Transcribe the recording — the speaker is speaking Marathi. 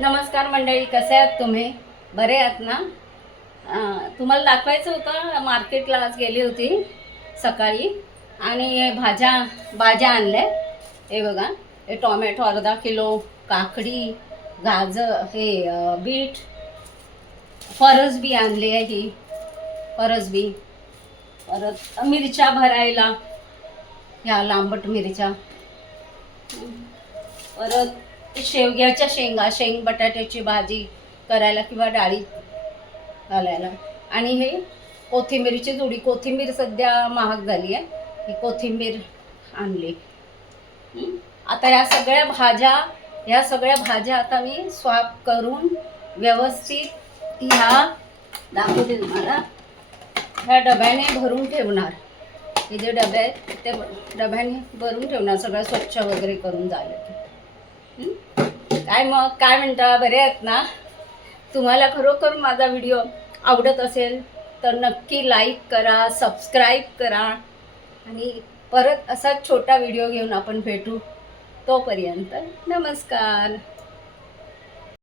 नमस्कार मंडळी, कसे आहात तुम्ही? बरे आहात ना? तुम्हाला दाखवायचं होतं, मार्केटला आज गेली होती सकाळी आणि हे भाज्या आणल्या. हे बघा, हे टोमॅटो अर्धा किलो, काकडी, गाजर, हे बीट, फरसबी आणली आहे ही फरसबी. परत मिरच्या भरायला, ह्या लांबट मिरच्या. परत शेवग्याच्या शेंगा, बटाट्याची भाजी करायला किंवा डाळी घालायला. आणि हे कोथिंबीरची जुडी. कोथिंबीर सध्या महाग झाली आहे, ही कोथिंबीर आणली. आता ह्या सगळ्या भाज्या आता मी स्वॅप करून व्यवस्थित दाखवते तुम्हाला. ह्या डब्याने भरून ठेवणार. हे जे डबे आहेत ते डब्याने भरून ठेवणार, सगळं स्वच्छ वगैरे करून झालं. काय म्हणता, बरे आहेत ना? तुम्हाला खरोखर माझा व्हिडिओ आवडत असेल तर नक्की लाईक करा, सबस्क्राईब करा आणि परत असा छोटा व्हिडिओ घेऊन आपण भेटू. तोपर्यंत नमस्कार.